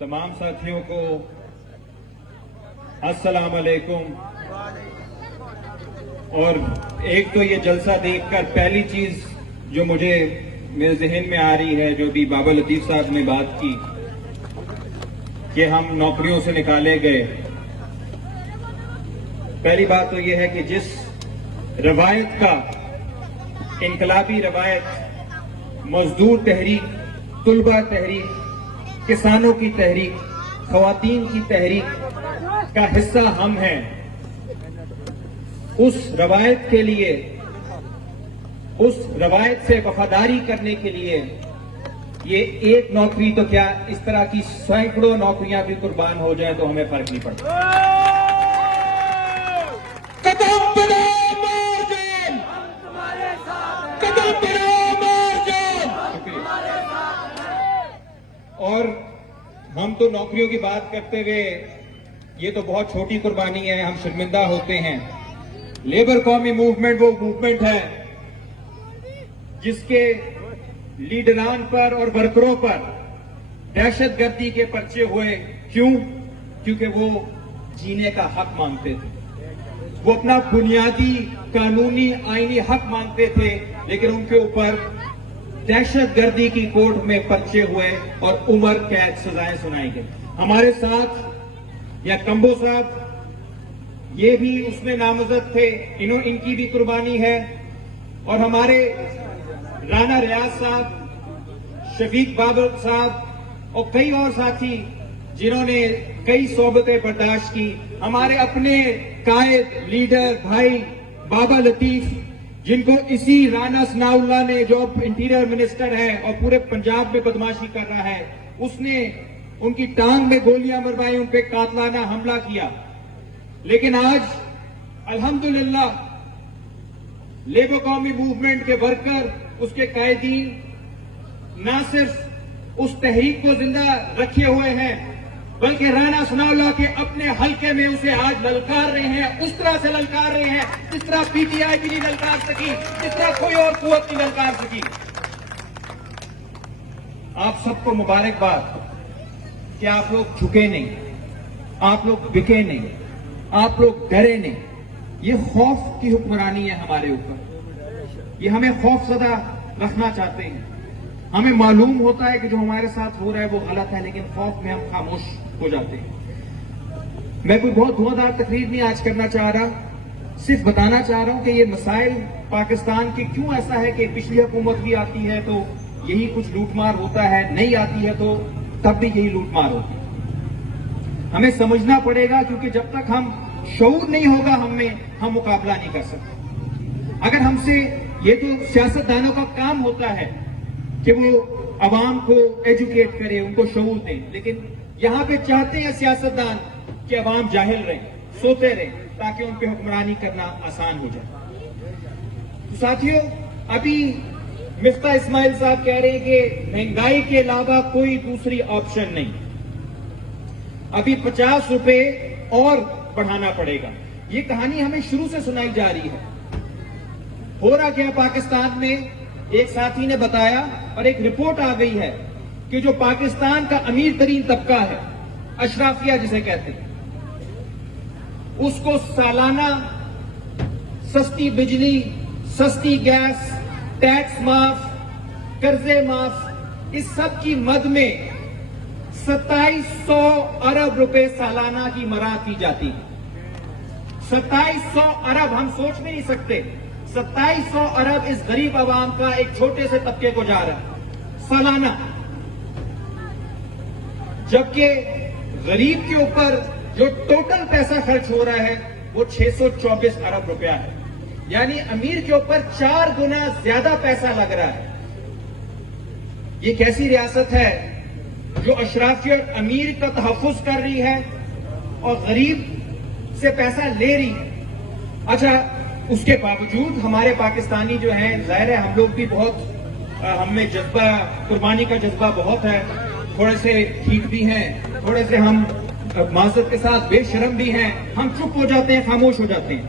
تمام ساتھیوں کو السلام علیکم. اور ایک تو یہ جلسہ دیکھ کر پہلی چیز جو مجھے میرے ذہن میں آ رہی ہے، جو بھی بابا لطیف صاحب نے بات کی کہ ہم نوکریوں سے نکالے گئے، پہلی بات تو یہ ہے کہ جس روایت کا، انقلابی روایت، مزدور تحریک، طلبہ تحریک، کسانوں کی تحریک، خواتین کی تحریک کا حصہ ہم ہیں، اس روایت کے لیے، اس روایت سے وفاداری کرنے کے لیے یہ ایک نوکری تو کیا، اس طرح کی سینکڑوں نوکریاں بھی قربان ہو جائیں تو ہمیں فرق نہیں پڑتا. اور ہم تو نوکریوں کی بات کرتے ہوئے، یہ تو بہت چھوٹی قربانی ہے، ہم شرمندہ ہوتے ہیں. لیبر قومی موومنٹ وہ موومنٹ ہے جس کے لیڈران پر اور ورکروں پر دہشت گردی کے پرچے ہوئے. کیوں؟ کیونکہ وہ جینے کا حق مانگتے تھے، وہ اپنا بنیادی قانونی آئینی حق مانگتے تھے، لیکن ان کے اوپر دہشت گردی کی کورٹ میں پرچے ہوئے اور عمر قید سزائیں سنائی گئی. ہمارے ساتھ یا کمبو صاحب یہ بھی اس میں نامزد تھے، ان کی بھی قربانی ہے. اور ہمارے رانا ریاض صاحب، شفیق بابر صاحب اور کئی اور ساتھی جنہوں نے کئی صحبتیں برداشت کی. ہمارے اپنے قائد، لیڈر، بھائی بابا لطیف، جن کو اسی رانا ثناء اللہ نے، جو اب انٹیریئر منسٹر ہے اور پورے پنجاب میں بدماشی کر رہا ہے، اس نے ان کی ٹانگ میں گولیاں مروائی، ان پہ قاتلانہ حملہ کیا. لیکن آج الحمدللہ لیبر قومی موومنٹ کے ورکر، اس کے قائدین نہ صرف اس تحریک کو زندہ رکھے ہوئے ہیں، بلکہ رانا ثناء اللہ کے اپنے حلقے میں اسے آج للکار رہے ہیں. اس طرح سے للکار رہے ہیں جس طرح پی ٹی آئی بھی نہیں للکار سکی، جس طرح کوئی اور قوت نہیں للکار سکی. آپ سب کو مبارکباد کہ آپ لوگ جھکے نہیں، آپ لوگ بکے نہیں، آپ لوگ ڈرے نہیں. یہ خوف کی حکمرانی ہے ہمارے اوپر، یہ ہمیں خوف زدہ رکھنا چاہتے ہیں. ہمیں معلوم ہوتا ہے کہ جو ہمارے ساتھ ہو رہا ہے وہ غلط ہے، لیکن خوف میں ہم خاموش ہو جاتے ہیں. میں کوئی بہت دھواں دھار تقریر نہیں آج کرنا چاہ رہا، صرف بتانا چاہ رہا ہوں کہ یہ مسائل پاکستان کی کیوں ایسا ہے کہ پچھلی حکومت بھی آتی ہے تو یہی کچھ لوٹ مار ہوتا ہے، نہیں آتی ہے تو تب بھی یہی لوٹ مار ہوتی ہے. ہمیں سمجھنا پڑے گا، کیونکہ جب تک ہم شعور نہیں ہوگا ہم میں، ہم مقابلہ نہیں کر سکتے. اگر ہم سے، یہ تو سیاستدانوں کا کام ہوتا ہے کہ وہ عوام کو ایجوکیٹ کرے، ان کو شعور دیں، لیکن یہاں پہ چاہتے ہیں سیاستدان کہ عوام جاہل رہیں، سوتے رہیں، تاکہ ان پہ حکمرانی کرنا آسان ہو جائے. تو ساتھیوں، ابھی مفتاح اسماعیل صاحب کہہ رہے ہیں کہ مہنگائی کے علاوہ کوئی دوسری آپشن نہیں، ابھی 50 روپے اور بڑھانا پڑے گا. یہ کہانی ہمیں شروع سے سنائی جا رہی ہے. ہو رہا کیا پاکستان میں، ایک ساتھی نے بتایا اور ایک رپورٹ آ گئی ہے کہ جو پاکستان کا امیر ترین طبقہ ہے، اشرافیہ جسے کہتے ہیں، اس کو سالانہ سستی بجلی، سستی گیس، ٹیکس معاف، قرضے معاف، اس سب کی مد میں 2700 ارب روپے سالانہ کی مراعات کی جاتی ہے. 2700 ارب، ہم سوچ بھی نہیں سکتے. 2700 ارب اس غریب عوام کا، ایک چھوٹے سے طبقے کو جا رہا ہے سالانہ. جبکہ غریب کے اوپر جو ٹوٹل پیسہ خرچ ہو رہا ہے وہ 624 ارب روپیہ ہے. یعنی امیر کے اوپر 4 گنا زیادہ پیسہ لگ رہا ہے. یہ کیسی ریاست ہے جو اشرافی اور امیر کا تحفظ کر رہی ہے اور غریب سے پیسہ لے رہی ہے. اچھا، اس کے باوجود ہمارے پاکستانی جو ہیں، ظاہر ہے ہم لوگ بھی بہت، ہم میں جذبہ، قربانی کا جذبہ بہت ہے، تھوڑے سے ٹھیک بھی ہیں، تھوڑے سے ہم معذرت کے ساتھ بے شرم بھی ہیں، ہم چپ ہو جاتے ہیں، خاموش ہو جاتے ہیں.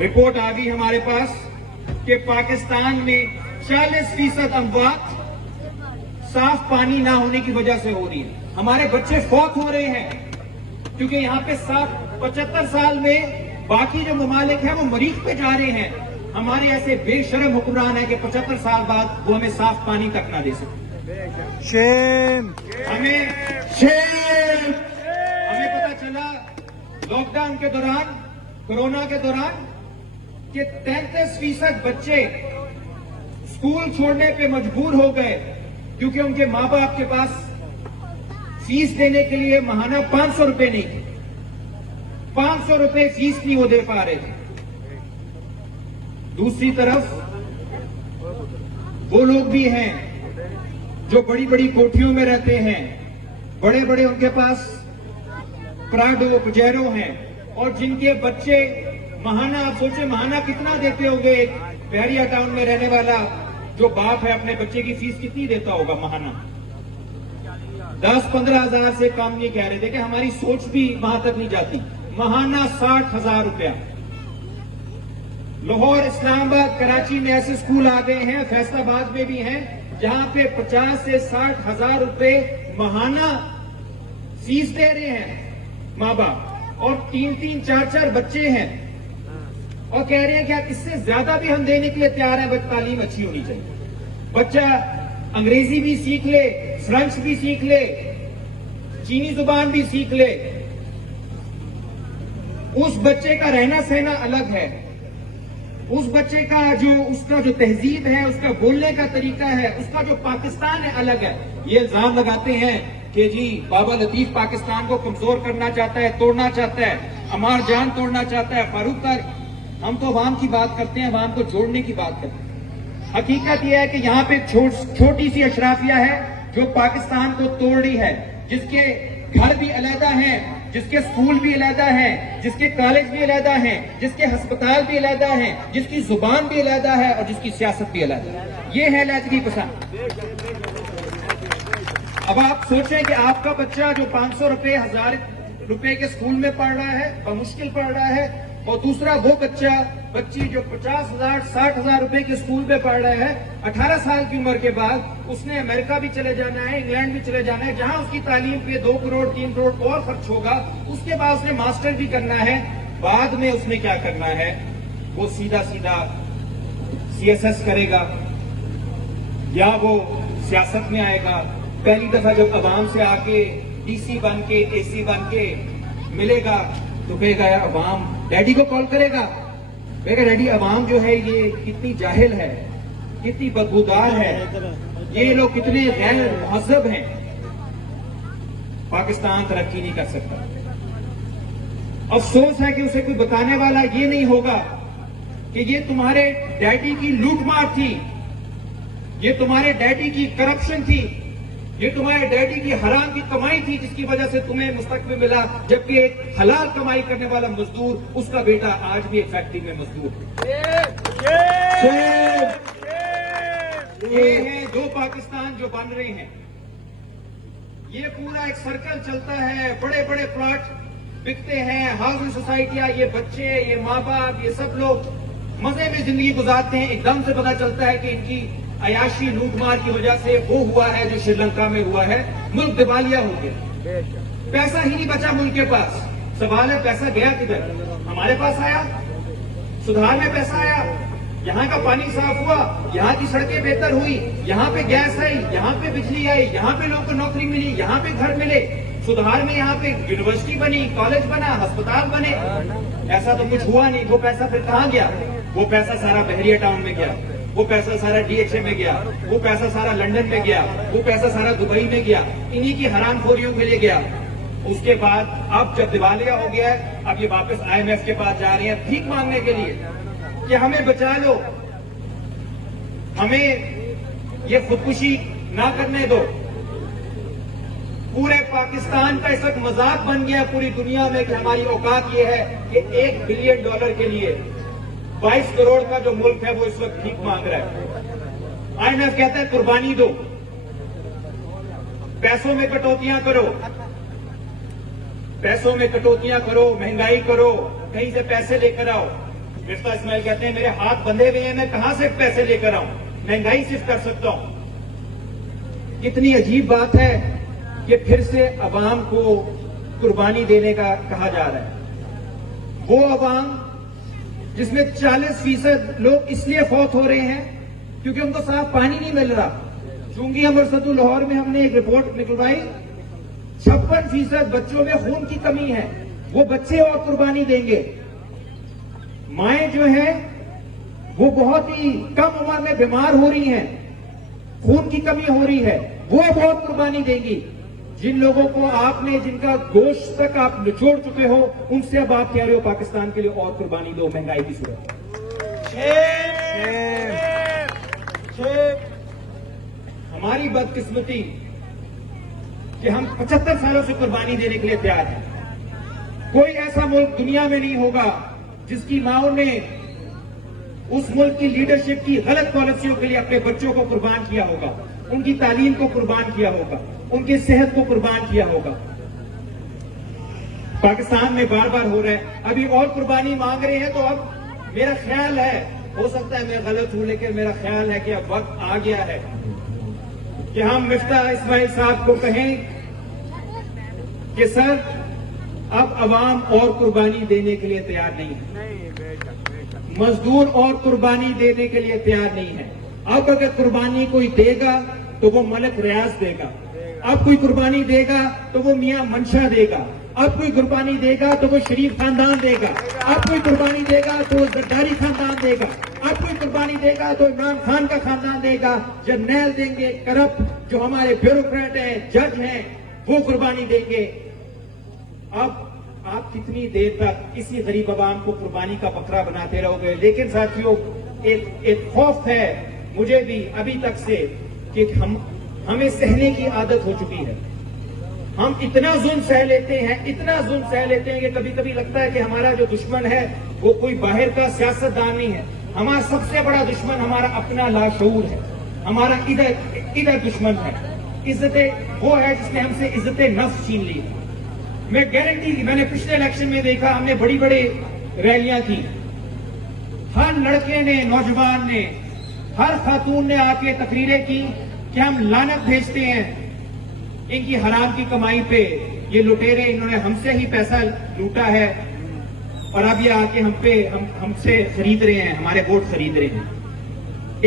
رپورٹ آ گئی ہمارے پاس کہ پاکستان میں 40% اموات صاف پانی نہ ہونے کی وجہ سے ہو رہی ہے. ہمارے بچے فوت ہو رہے ہیں کیونکہ یہاں پہ 75 سال میں باقی جو ممالک ہیں وہ مریخ پہ جا رہے ہیں. ہمارے ایسے بے شرم حکمران ہیں کہ 75 سال بعد وہ ہمیں صاف پانی تک نہ دے سکتے. شیم. ہمیں پتا چلا لاک ڈاؤن کے دوران، کورونا کے دوران، کہ 33% بچے اسکول چھوڑنے پہ مجبور ہو گئے کیونکہ ان کے ماں باپ کے پاس فیس دینے کے لیے ماہانہ 500 روپے نہیں تھے. 500 روپے فیس نہیں وہ دے پا رہے تھے. دوسری طرف وہ لوگ بھی ہیں جو بڑی بڑی کوٹھیوں میں رہتے ہیں، بڑے بڑے ان کے پاس پراڈو پجیرو ہیں، اور جن کے بچے ماہانہ، آپ سوچیں ماہانہ کتنا دیتے ہوں گے. ایک بحریہ ٹاؤن میں رہنے والا جو باپ ہے اپنے بچے کی فیس کتنی دیتا ہوگا ماہانہ؟ 10-15 ہزار سے کم نہیں کہہ رہے تھے کہ ہماری سوچ بھی وہاں تک نہیں جاتی. ماہانہ 60,000 روپیہ. لاہور، اسلام آباد، کراچی میں ایسے اسکول آ گئے ہیں، فیصل آباد میں بھی ہیں، جہاں پہ 50 سے 60 ہزار روپے ماہانہ فیس دے رہے ہیں ماں باپ، اور 3-3، 4-4 بچے ہیں، اور کہہ رہے ہیں کہ اس سے زیادہ بھی ہم دینے کے لیے تیار ہیں، بس تعلیم اچھی ہونی چاہیے. بچہ انگریزی بھی سیکھ لے، فرینچ بھی سیکھ لے، چینی زبان بھی سیکھ لے. اس بچے کا رہنا سہنا الگ ہے، اس بچے کا جو تہذیب ہے، اس کا بولنے کا طریقہ ہے، اس کا جو پاکستان ہے الگ ہے. یہ الزام لگاتے ہیں کہ جی بابا لطیف پاکستان کو کمزور کرنا چاہتا ہے، توڑنا چاہتا ہے، عمار جان توڑنا چاہتا ہے، فاروق طارق. ہم تو عوام کی بات کرتے ہیں، عوام کو جوڑنے کی بات کرتے ہیں. حقیقت یہ ہے کہ یہاں پہ چھوٹی سی اشرافیہ ہے جو پاکستان کو توڑ رہی ہے، جس کے گھر بھی علیحدہ ہیں، جس کے اسکول بھی علیحدہ ہیں، جس کے کالج بھی علیحدہ ہیں، جس کے ہسپتال بھی علیحدہ ہیں، جس کی زبان بھی علیحدہ ہے، اور جس کی سیاست بھی علیحدہ ہے. یہ ہے علیحدگی پسند. اب آپ سوچیں کہ آپ کا بچہ جو 500 روپے، 1000 روپے کے اسکول میں پڑھ رہا ہے، بمشکل پڑھ رہا ہے، اور دوسرا وہ بچی جو 50,000، 60,000 روپے کے اسکول میں پڑھ رہا ہے، 18 سال کی عمر کے بعد اس نے امریکہ بھی چلے جانا ہے، انگلینڈ بھی چلے جانا ہے، جہاں اس کی تعلیم پہ 2 کروڑ 3 کروڑ اور خرچ ہوگا. اس کے بعد اس نے ماسٹر بھی کرنا ہے. بعد میں اس نے کیا کرنا ہے؟ وہ سیدھا CSS کرے گا، یا وہ سیاست میں آئے گا. پہلی دفعہ جب عوام سے آ کے DC بن کے AC بن کے ملے گا تو کہے گا یار عوام، ڈیڈی کو کال کرے گا، کہے گا ڈیڈی عوام جو ہے یہ کتنی جاہل ہے، کتنی بدبودار ہے، یہ لوگ کتنے غیر مہذب ہیں، پاکستان ترقی نہیں کر سکتا. افسوس ہے کہ اسے کوئی بتانے والا یہ نہیں ہوگا کہ یہ تمہارے ڈیڈی کی لوٹ مار تھی، یہ تمہارے ڈیڈی کی کرپشن تھی، یہ تمہارے ڈیڈی کی حرام کی کمائی تھی، جس کی وجہ سے تمہیں مستقبل ملا. جبکہ ایک حلال کمائی کرنے والا مزدور، اس کا بیٹا آج بھی ایک فیکٹری میں مزدور ہے. یہ ہے دو پاکستان جو بن رہے ہیں. یہ پورا ایک سرکل چلتا ہے، بڑے بڑے پلاٹ بکتے ہیں، ہاؤسنگ سوسائٹیاں، یہ بچے، یہ ماں باپ، یہ سب لوگ مزے میں زندگی گزارتے ہیں. ایک دم سے پتا چلتا ہے کہ ان کی عیاشی لوٹ مار کی وجہ سے وہ ہوا ہے جو سری لنکا میں ہوا ہے. ملک دیوالیہ ہو گیا، پیسہ ہی نہیں بچا ملک کے پاس. سوال ہے پیسہ گیا کدھر؟ ہمارے پاس آیا، سدھار میں پیسہ آیا، یہاں کا پانی صاف ہوا، یہاں کی سڑکیں بہتر ہوئی، یہاں پہ گیس آئی، یہاں پہ بجلی آئی، یہاں پہ لوگوں کو نوکری ملی، یہاں پہ گھر ملے. سدھار میں یہاں پہ یونیورسٹی بنی، کالج بنا، ہسپتال بنے. ایسا تو کچھ ہوا نہیں. وہ پیسہ پھر کہاں گیا؟ وہ پیسہ سارا بحریہ ٹاؤن میں گیا، وہ پیسہ سارا DHA میں گیا، وہ پیسہ سارا لندن میں گیا، وہ پیسہ سارا دبئی میں گیا، انہی کی حرام خوریوں کے لیے گیا. اس کے بعد اب جب دیوالیہ ہو گیا ہے، اب یہ واپس IMF کے پاس جا رہے ہیں بھیک مانگنے کے لیے کہ ہمیں بچا لو، ہمیں یہ خودکشی نہ کرنے دو. پورے پاکستان کا اس وقت مذاق بن گیا پوری دنیا میں کہ ہماری اوقات یہ ہے کہ $1 بلین کے لیے 22 کروڑ کا جو ملک ہے وہ اس وقت بھیک مانگ رہا ہے. IMF کہتا ہے قربانی دو، پیسوں میں کٹوتیاں کرو، پیسوں میں کٹوتیاں کرو، مہنگائی کرو، کہیں سے پیسے لے کر آؤ. مفتاح اسماعیل کہتے ہیں میرے ہاتھ بندھے ہوئے ہیں، میں کہاں سے پیسے لے کر آؤں، مہنگائی صرف کر سکتا ہوں. کتنی عجیب بات ہے کہ پھر سے عوام کو قربانی دینے کا کہا جا رہا ہے. وہ عوام جس میں 40% لوگ اس لیے فوت ہو رہے ہیں کیونکہ ان کو صاف پانی نہیں مل رہا. چونکہ مرصد لاہور میں ہم نے ایک رپورٹ نکلوائی, 56% بچوں میں خون کی کمی ہے. وہ بچے اور قربانی دیں گے. مائیں جو ہیں وہ بہت ہی کم عمر میں بیمار ہو رہی ہیں, خون کی کمی ہو رہی ہے, وہ بہت قربانی دیں گی. جن لوگوں کو آپ نے, جن کا گوشت تک آپ نچوڑ چکے ہو, ان سے اب آپ کہہ رہے ہو پاکستان کے لیے اور قربانی دو مہنگائی کی صورت. ہماری بدقسمتی کہ ہم 75 سالوں سے قربانی دینے کے لیے تیار ہیں. کوئی ایسا ملک دنیا میں نہیں ہوگا جس کی ماؤں نے اس ملک کی لیڈرشپ کی غلط پالیسیوں کے لیے اپنے بچوں کو قربان کیا ہوگا, ان کی تعلیم کو قربان کیا ہوگا, ان کی صحت کو قربان کیا ہوگا. پاکستان میں بار بار ہو رہا ہے. ابھی اور قربانی مانگ رہے ہیں. تو اب میرا خیال ہے, ہو سکتا ہے میں غلط ہوں, لیکن میرا خیال ہے کہ اب وقت آ گیا ہے کہ ہم مفتاح اسماعیل صاحب کو کہیں کہ سر اب عوام اور قربانی دینے کے لیے تیار نہیں ہے, مزدور اور قربانی دینے کے لیے تیار نہیں ہے. اب اگر قربانی کوئی دے گا تو وہ ملک ریاض دے گا, اب کوئی قربانی دے گا تو وہ میاں منشا دے گا, اب کوئی قربانی دے گا تو وہ شریف خاندان دے گا, اب کوئی قربانی دے گا تو وہ زرداری خاندان دے گا, اب کوئی قربانی دے گا تو عمران خان کا خاندان دے گا. جرنیل دیں گے, کرپٹ جو ہمارے بیوروکریٹ ہیں, جج ہیں, وہ قربانی دیں گے. اب آپ کتنی دیر تک اسی غریب عوام کو قربانی کا بکرا بناتے رہو گے؟ لیکن ساتھیوں, ایک خوف ہے مجھے بھی ابھی تک سے کہ ہمیں سہنے کی عادت ہو چکی ہے. ہم اتنا ظلم سہ لیتے ہیں, اتنا ظلم سہ لیتے ہیں کہ کبھی کبھی لگتا ہے کہ ہمارا جو دشمن ہے وہ کوئی باہر کا سیاستدان نہیں ہے. ہمارا سب سے بڑا دشمن ہمارا اپنا لاشعور ہے, ہمارا ادھر دشمن ہے. عزت وہ ہے جس نے ہم سے عزت نفس چھین لی. میں گارنٹی کی, میں نے پچھلے الیکشن میں دیکھا, ہم نے بڑی بڑی ریلیاں کی, ہر لڑکے نے, نوجوان نے, ہر خاتون نے آ کے تقریریں کی کہ ہم لعنت بھیجتے ہیں ان کی حرام کی کمائی پہ. یہ لٹیرے, انہوں نے ہم سے ہی پیسہ لوٹا ہے اور اب یہ آ کے ہم سے خرید رہے ہیں, ہمارے ووٹ خرید رہے ہیں.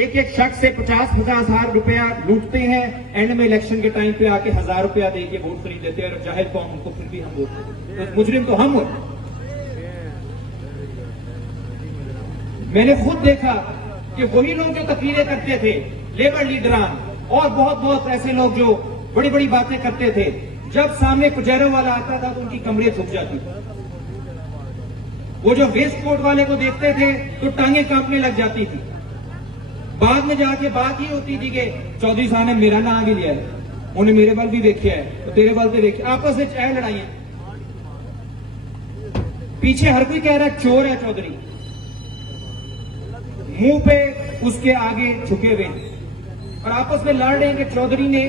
ایک ایک شخص سے 50,000 ہزار روپیہ لوٹتے ہیں, اینڈ میں الیکشن کے ٹائم پہ آ کے 1000 روپیہ دے کے ووٹ خرید لیتے ہیں, اور جاہل قوم ان کو پھر بھی ہم ووٹ دیتے ہیں. مجرم تو ہم ہوتے. میں نے خود دیکھا کہ وہی لوگ جو تقریریں کرتے تھے, لیبر لیڈران اور بہت ایسے لوگ جو بڑی بڑی باتیں کرتے تھے, جب سامنے پجیرو والا آتا تھا تو ان کی کمریں جھک جاتی تھی. وہ جو ویسٹ کوٹ والے کو دیکھتے تھے تو ٹانگیں کانپنے لگ جاتی تھی. بعد میں جا کے بات یہ ہوتی تھی کہ چودھری صاحب نے میرا نام بھی لیا ہے, انہیں میرے بل بھی دیکھا ہے تو تیرے بل پہ دیکھے. آپس میں چاہے لڑائیاں, پیچھے ہر کوئی کہہ رہا ہے چور ہے چودھری, منہ پہ اس کے آگے جھکے ہوئے, اور آپس میں لڑ رہے ہیں کہ چودھری نے,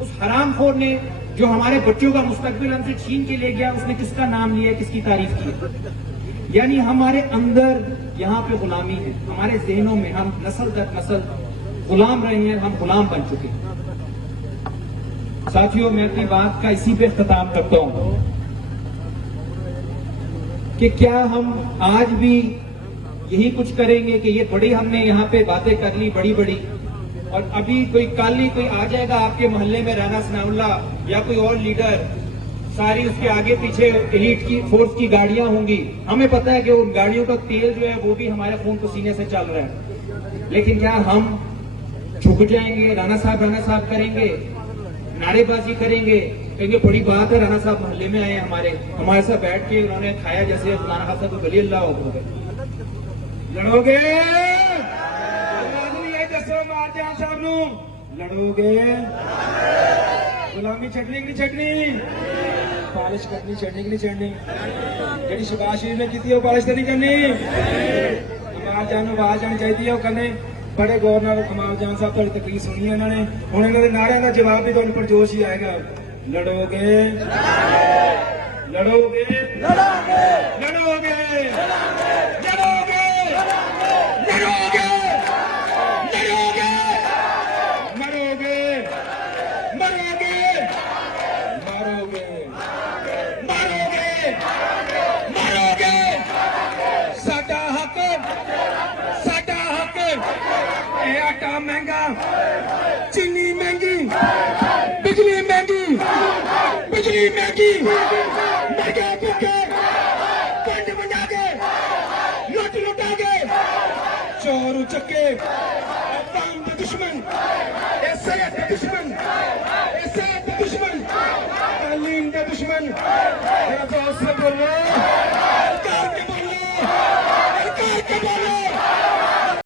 اس حرام خور نے جو ہمارے بچوں کا مستقبل ہم سے چھین کے لے گیا, اس نے کس کا نام لیا, کس کی تعریف کی. یعنی ہمارے اندر یہاں پہ غلامی ہے, ہمارے ذہنوں میں ہم نسل در نسل غلام رہے ہیں, ہم غلام بن چکے ہیں. ساتھیوں, میں اپنی بات کا اسی پہ اختتام کرتا ہوں کہ کیا ہم آج بھی یہی کچھ کریں گے کہ یہ بڑی ہم نے یہاں پہ باتیں کر لی بڑی, اور ابھی کل ہی کوئی آ جائے گا آپ کے محلے میں, رانا ثناء اللہ یا کوئی اور لیڈر, ساری اس کے آگے پیچھے ایلیٹ کی فورس کی گاڑیاں ہوں گی. ہمیں پتا ہے کہ ان گاڑیوں کا تیل جو ہے وہ بھی ہمارے خون پسینے سے چل رہا ہے, لیکن کیا ہم جھک جائیں گے؟ رانا صاحب کریں گے, نعرے بازی کریں گے, کہیں گے بڑی بات ہے رانا صاحب محلے میں آئے ہمارے ساتھ بیٹھ کے انہوں نے کھایا جیسے رانا صاحب کو ولی اللہ ہو گئے. لڑو گے؟ مار جان صاحب نو لڑو گے؟ غلامی چھڈنی کہ نہیں چھڈنی؟ پالش کرنی چھڈنی کہ نہیں چھڈنی؟ جہی شباز شریف نے کی وہ پالش تو نہیں کرنی. کمال جان آواز آنی چاہیے وہ کرنے. بڑے غور نال کمال جان صاحب تھوڑی تقریر سنی انہوں نے, ہوں انہوں نے نعرے کا جواب بھی تھوڑے پر جوش ہی آئے گا. لڑو گے؟ لڑو گے؟ لڑو گے؟ لڑو گے؟ لڑو گے؟ مرو گے؟ مرو گے؟ ਮਾਰੋਗੇ ਸਾਡਾ ਹੱਕ ਇਹ ਆਟਾ ਮਹਿੰਗਾ ਚੀਨੀ ਮਹਿੰਗੀ ਬਿਜਲੀ ਮਹਿੰਗੀ ਮਹਿੰਗੇ ਭੁੱਖੇ ਪਿੰਡ ਵੰਡਾ ਕੇ ਲੁੱਟ ਲੁੱਟਾਂਗੇ ਚੋਰ ਚੱਕੇ ਕੌਮ ਦੇ ਦੁਸ਼ਮਣ ਐਸੇ ਦੇ ਦੁਸ਼ਮਣ ਤਾਲੀਮ ਦੇ ਦੁਸ਼ਮਣ ਮੇਰਾ ਦੋਸਤ ਬੋਲੋ